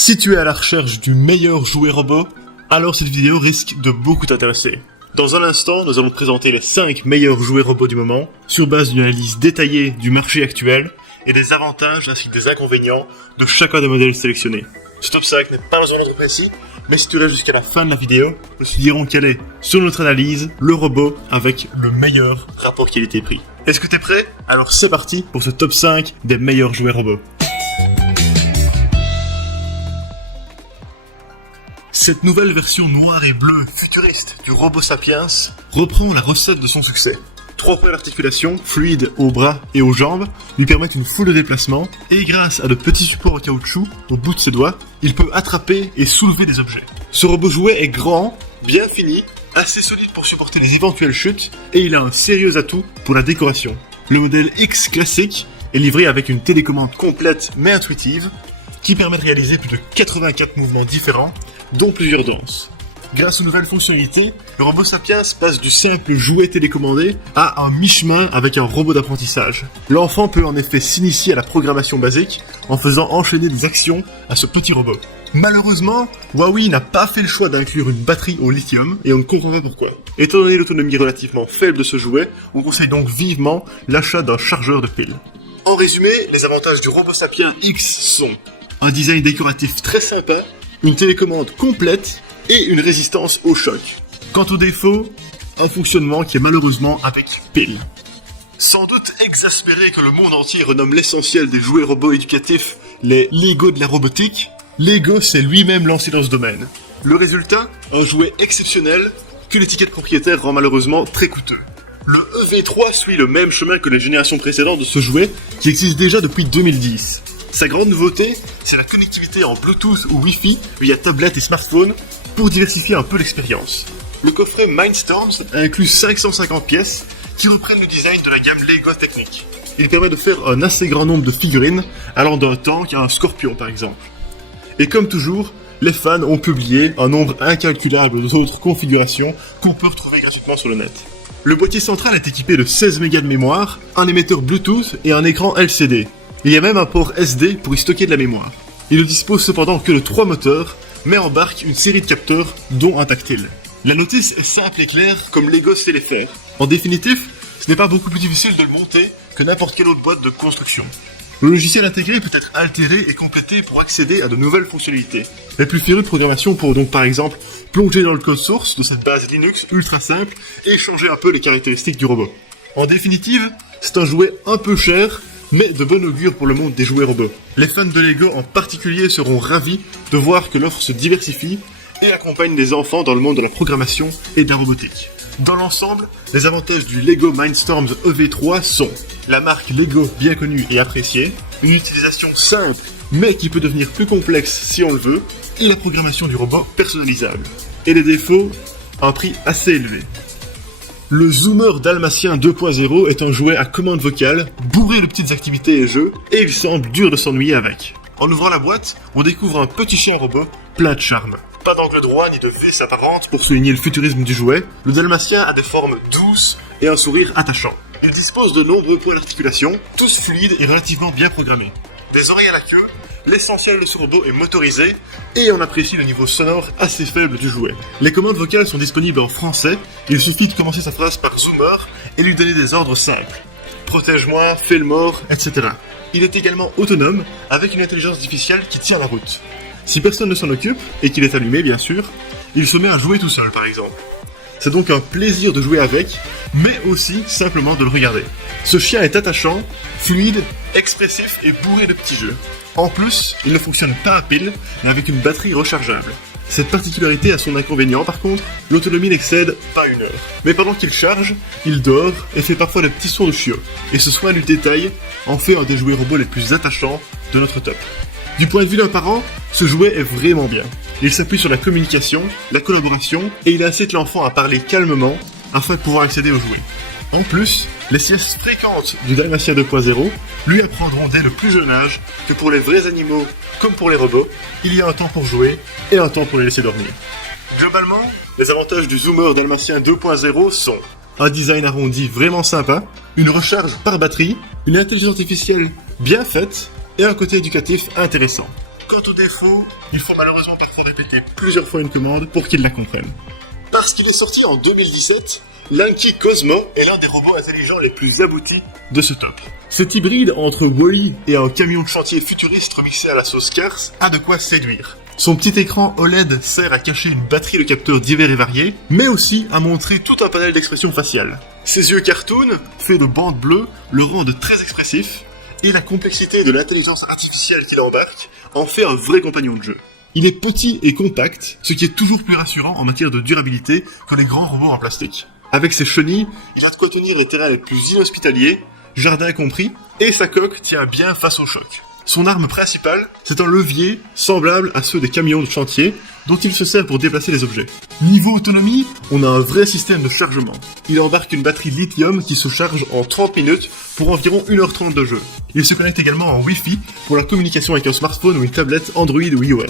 Si tu es à la recherche du meilleur jouet robot, alors cette vidéo risque de beaucoup t'intéresser. Dans un instant, nous allons te présenter les 5 meilleurs jouets robots du moment, sur base d'une analyse détaillée du marché actuel et des avantages ainsi que des inconvénients de chacun des modèles sélectionnés. Ce top 5 n'est pas dans un ordre précis, mais si tu restes jusqu'à la fin de la vidéo, nous te dirons quel est, selon notre analyse, le robot avec le meilleur rapport qualité-prix. Est-ce que t'es prêt? Alors c'est parti pour ce top 5 des meilleurs jouets robots. Cette nouvelle version noire et bleue futuriste du robot Sapiens reprend la recette de son succès. 3 points d'articulation fluides aux bras et aux jambes lui permettent une foule de déplacements et grâce à de petits supports en caoutchouc au bout de ses doigts, il peut attraper et soulever des objets. Ce robot jouet est grand, bien fini, assez solide pour supporter les éventuelles chutes et il a un sérieux atout pour la décoration. Le modèle X classique est livré avec une télécommande complète mais intuitive qui permet de réaliser plus de 84 mouvements différents dont plusieurs danses. Grâce aux nouvelles fonctionnalités, le robot Sapiens passe du simple jouet télécommandé à un mi-chemin avec un robot d'apprentissage. L'enfant peut en effet s'initier à la programmation basique en faisant enchaîner des actions à ce petit robot. Malheureusement, Huawei n'a pas fait le choix d'inclure une batterie au lithium et on ne comprend pas pourquoi. Étant donné l'autonomie relativement faible de ce jouet, on conseille donc vivement l'achat d'un chargeur de piles. En résumé, les avantages du robot Sapiens X sont un design décoratif très sympa, une télécommande complète et une résistance au choc. Quant aux défauts, un fonctionnement qui est malheureusement avec pile. Sans doute exaspéré que le monde entier renomme l'essentiel des jouets robots éducatifs les Lego de la robotique, Lego s'est lui-même lancé dans ce domaine. Le résultat, un jouet exceptionnel que l'étiquette propriétaire rend malheureusement très coûteux. Le EV3 suit le même chemin que les générations précédentes de ce jouet qui existe déjà depuis 2010. Sa grande nouveauté, c'est la connectivité en Bluetooth ou Wi-Fi via tablette et smartphone pour diversifier un peu l'expérience. Le coffret Mindstorms inclut 550 pièces qui reprennent le design de la gamme Lego Technic. Il permet de faire un assez grand nombre de figurines allant d'un tank à un scorpion par exemple. Et comme toujours, les fans ont publié un nombre incalculable d'autres configurations qu'on peut retrouver gratuitement sur le net. Le boîtier central est équipé de 16 Go de mémoire, un émetteur Bluetooth et un écran LCD. Il y a même un port SD pour y stocker de la mémoire. Il ne dispose cependant que de 3 moteurs, mais embarque une série de capteurs, dont un tactile. La notice est simple et claire, comme Lego sait les faire. En définitif, ce n'est pas beaucoup plus difficile de le monter que n'importe quelle autre boîte de construction. Le logiciel intégré peut être altéré et complété pour accéder à de nouvelles fonctionnalités. Les plus férus de programmation pourront donc par exemple plonger dans le code source de cette base Linux ultra simple et changer un peu les caractéristiques du robot. En définitive, c'est un jouet un peu cher, mais de bon augure pour le monde des jouets robots. Les fans de Lego en particulier seront ravis de voir que l'offre se diversifie et accompagne les enfants dans le monde de la programmation et de la robotique. Dans l'ensemble, les avantages du Lego Mindstorms EV3 sont la marque Lego bien connue et appréciée, une utilisation simple mais qui peut devenir plus complexe si on le veut, et la programmation du robot personnalisable. Et les défauts, un prix assez élevé. Le Zoomer Dalmatien 2.0 est un jouet à commande vocale, bourré de petites activités et jeux, et il semble dur de s'ennuyer avec. En ouvrant la boîte, on découvre un petit chien robot plein de charme. Pas d'angle droit ni de vis apparente pour souligner le futurisme du jouet, le Dalmatien a des formes douces et un sourire attachant. Il dispose de nombreux points d'articulation, tous fluides et relativement bien programmés. Des oreilles à la queue, l'essentiel de ce robot est motorisé et on apprécie le niveau sonore assez faible du jouet. Les commandes vocales sont disponibles en français, il suffit de commencer sa phrase par Zoomer et lui donner des ordres simples. Protège-moi, fais le mort, etc. Il est également autonome avec une intelligence artificielle qui tient la route. Si personne ne s'en occupe, et qu'il est allumé bien sûr, il se met à jouer tout seul par exemple. C'est donc un plaisir de jouer avec, mais aussi simplement de le regarder. Ce chien est attachant, fluide, expressif et bourré de petits jeux. En plus, il ne fonctionne pas à pile, mais avec une batterie rechargeable. Cette particularité a son inconvénient par contre, l'autonomie n'excède pas 1 heure. Mais pendant qu'il charge, il dort et fait parfois des petits sons de chiot. Et ce soin du détail en fait un des jouets robots les plus attachants de notre top. Du point de vue d'un parent, ce jouet est vraiment bien. Il s'appuie sur la communication, la collaboration, et il incite l'enfant à parler calmement afin de pouvoir accéder au jouet. En plus, les siestes fréquentes du Dalmatien 2.0 lui apprendront dès le plus jeune âge que pour les vrais animaux, comme pour les robots, il y a un temps pour jouer et un temps pour les laisser dormir. Globalement, les avantages du Zoomer Dalmatien 2.0 sont un design arrondi vraiment sympa, une recharge par batterie, une intelligence artificielle bien faite et un côté éducatif intéressant. Quant aux défauts, il faut malheureusement parfois répéter plusieurs fois une commande pour qu'ils la comprennent. Parce qu'il est sorti en 2017, l'Anki Cosmo est l'un des robots intelligents les plus aboutis de ce top. Cet hybride entre Wall-E et un camion de chantier futuriste remixé à la sauce Cars a de quoi séduire. Son petit écran OLED sert à cacher une batterie de capteurs divers et variés, mais aussi à montrer tout un panel d'expressions faciales. Ses yeux cartoon, faits de bandes bleues, le rendent très expressif, et la complexité de l'intelligence artificielle qu'il embarque en fait un vrai compagnon de jeu. Il est petit et compact, ce qui est toujours plus rassurant en matière de durabilité que les grands robots en plastique. Avec ses chenilles, il a de quoi tenir les terrains les plus inhospitaliers, jardin compris, et sa coque tient bien face au choc. Son arme principale, c'est un levier semblable à ceux des camions de chantier, dont il se sert pour déplacer les objets. Niveau autonomie, on a un vrai système de chargement. Il embarque une batterie lithium qui se charge en 30 minutes pour environ 1h30 de jeu. Il se connecte également en Wi-Fi pour la communication avec un smartphone ou une tablette Android ou iOS.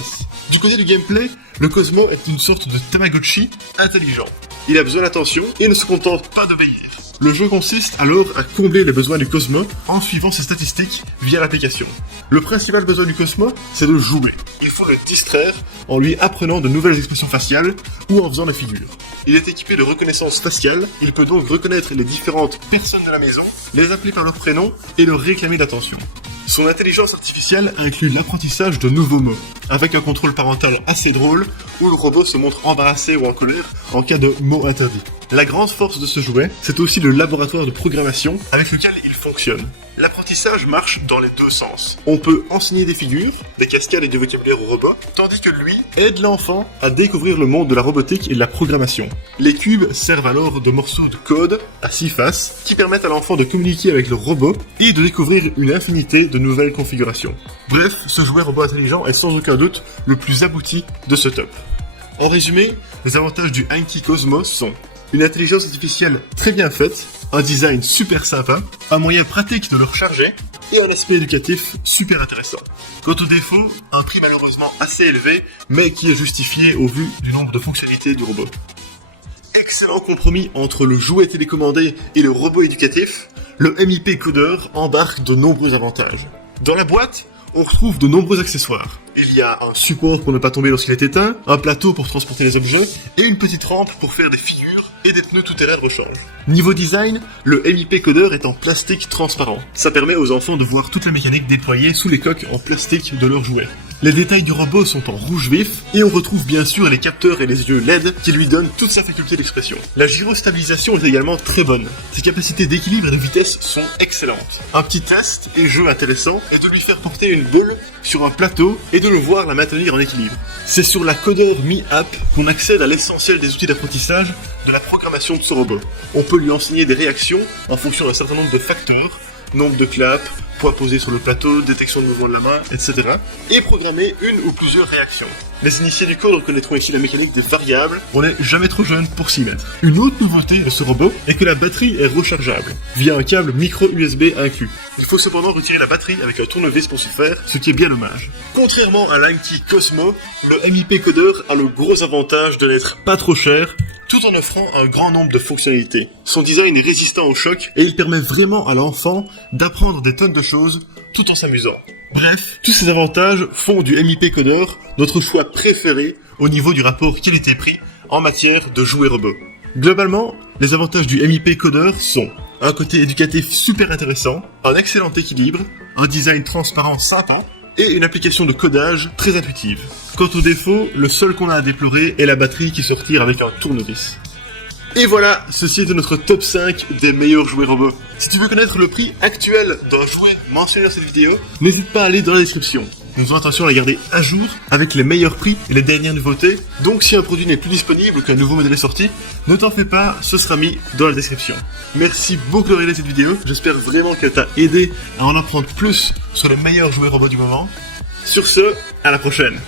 Du côté du gameplay, le Cosmo est une sorte de Tamagotchi intelligent. Il a besoin d'attention et ne se contente pas d'obéir. Le jeu consiste alors à combler les besoins du Cosmo en suivant ses statistiques via l'application. Le principal besoin du Cosmo, c'est de jouer. Il faut le distraire en lui apprenant de nouvelles expressions faciales ou en faisant des figures. Il est équipé de reconnaissance faciale, il peut donc reconnaître les différentes personnes de la maison, les appeler par leur prénom et leur réclamer d'attention. Son intelligence artificielle inclut l'apprentissage de nouveaux mots, avec un contrôle parental assez drôle, où le robot se montre embarrassé ou en colère en cas de mots interdits. La grande force de ce jouet, c'est aussi le laboratoire de programmation avec lequel il fonctionne. L'apprentissage marche dans les deux sens. On peut enseigner des figures, des cascades et du vocabulaire au robot, tandis que lui aide l'enfant à découvrir le monde de la robotique et de la programmation. Les cubes servent alors de morceaux de code à 6 faces qui permettent à l'enfant de communiquer avec le robot et de découvrir une infinité de nouvelles configurations. Bref, ce jouet robot intelligent est sans aucun doute le plus abouti de ce top. En résumé, les avantages du Anki Cosmo sont une intelligence artificielle très bien faite, un design super sympa, un moyen pratique de le recharger, et un aspect éducatif super intéressant. Quant aux défauts, un prix malheureusement assez élevé, mais qui est justifié au vu du nombre de fonctionnalités du robot. Excellent compromis entre le jouet télécommandé et le robot éducatif, le MIP Coder embarque de nombreux avantages. Dans la boîte, on retrouve de nombreux accessoires. Il y a un support pour ne pas tomber lorsqu'il est éteint, un plateau pour transporter les objets, et une petite rampe pour faire des figures et des pneus tout-terrain de rechange. Niveau design, le MIP Coder est en plastique transparent. Ça permet aux enfants de voir toute la mécanique déployée sous les coques en plastique de leurs jouets. Les détails du robot sont en rouge vif, et on retrouve bien sûr les capteurs et les yeux LED qui lui donnent toute sa faculté d'expression. La gyrostabilisation est également très bonne. Ses capacités d'équilibre et de vitesse sont excellentes. Un petit test et jeu intéressant est de lui faire porter une boule sur un plateau et de le voir la maintenir en équilibre. C'est sur la Coder Mi App qu'on accède à l'essentiel des outils d'apprentissage de la programmation de ce robot. On peut lui enseigner des réactions en fonction d'un certain nombre de facteurs, nombre de claps, poids posé sur le plateau, détection de mouvement de la main, etc. et programmer une ou plusieurs réactions. Les initiés du code reconnaîtront ici la mécanique des variables, on n'est jamais trop jeune pour s'y mettre. Une autre nouveauté de ce robot est que la batterie est rechargeable, via un câble micro USB inclus. Il faut cependant retirer la batterie avec un tournevis pour ce faire, ce qui est bien dommage. Contrairement à l'Anki Cosmo, le MIP Coder a le gros avantage de n'être pas trop cher, tout en offrant un grand nombre de fonctionnalités. Son design est résistant au choc et il permet vraiment à l'enfant d'apprendre des tonnes de choses tout en s'amusant. Bref, tous ces avantages font du MIP Coder notre choix préféré au niveau du rapport qualité-prix en matière de jouets robots. Globalement, les avantages du MIP Coder sont un côté éducatif super intéressant, un excellent équilibre, un design transparent sympa, et une application de codage très intuitive. Quant aux défauts, le seul qu'on a à déplorer est la batterie qui sort avec un tournevis. Et voilà, ceci était notre top 5 des meilleurs jouets robots. Si tu veux connaître le prix actuel d'un jouet mentionné dans cette vidéo, n'hésite pas à aller dans la description. Nous faisons attention à la garder à jour avec les meilleurs prix et les dernières nouveautés, donc si un produit n'est plus disponible ou qu'un nouveau modèle est sorti, ne t'en fais pas, ce sera mis dans la description. Merci beaucoup de regarder cette vidéo, j'espère vraiment qu'elle t'a aidé à en apprendre plus sur les meilleurs jouets robots du moment. Sur ce, à la prochaine.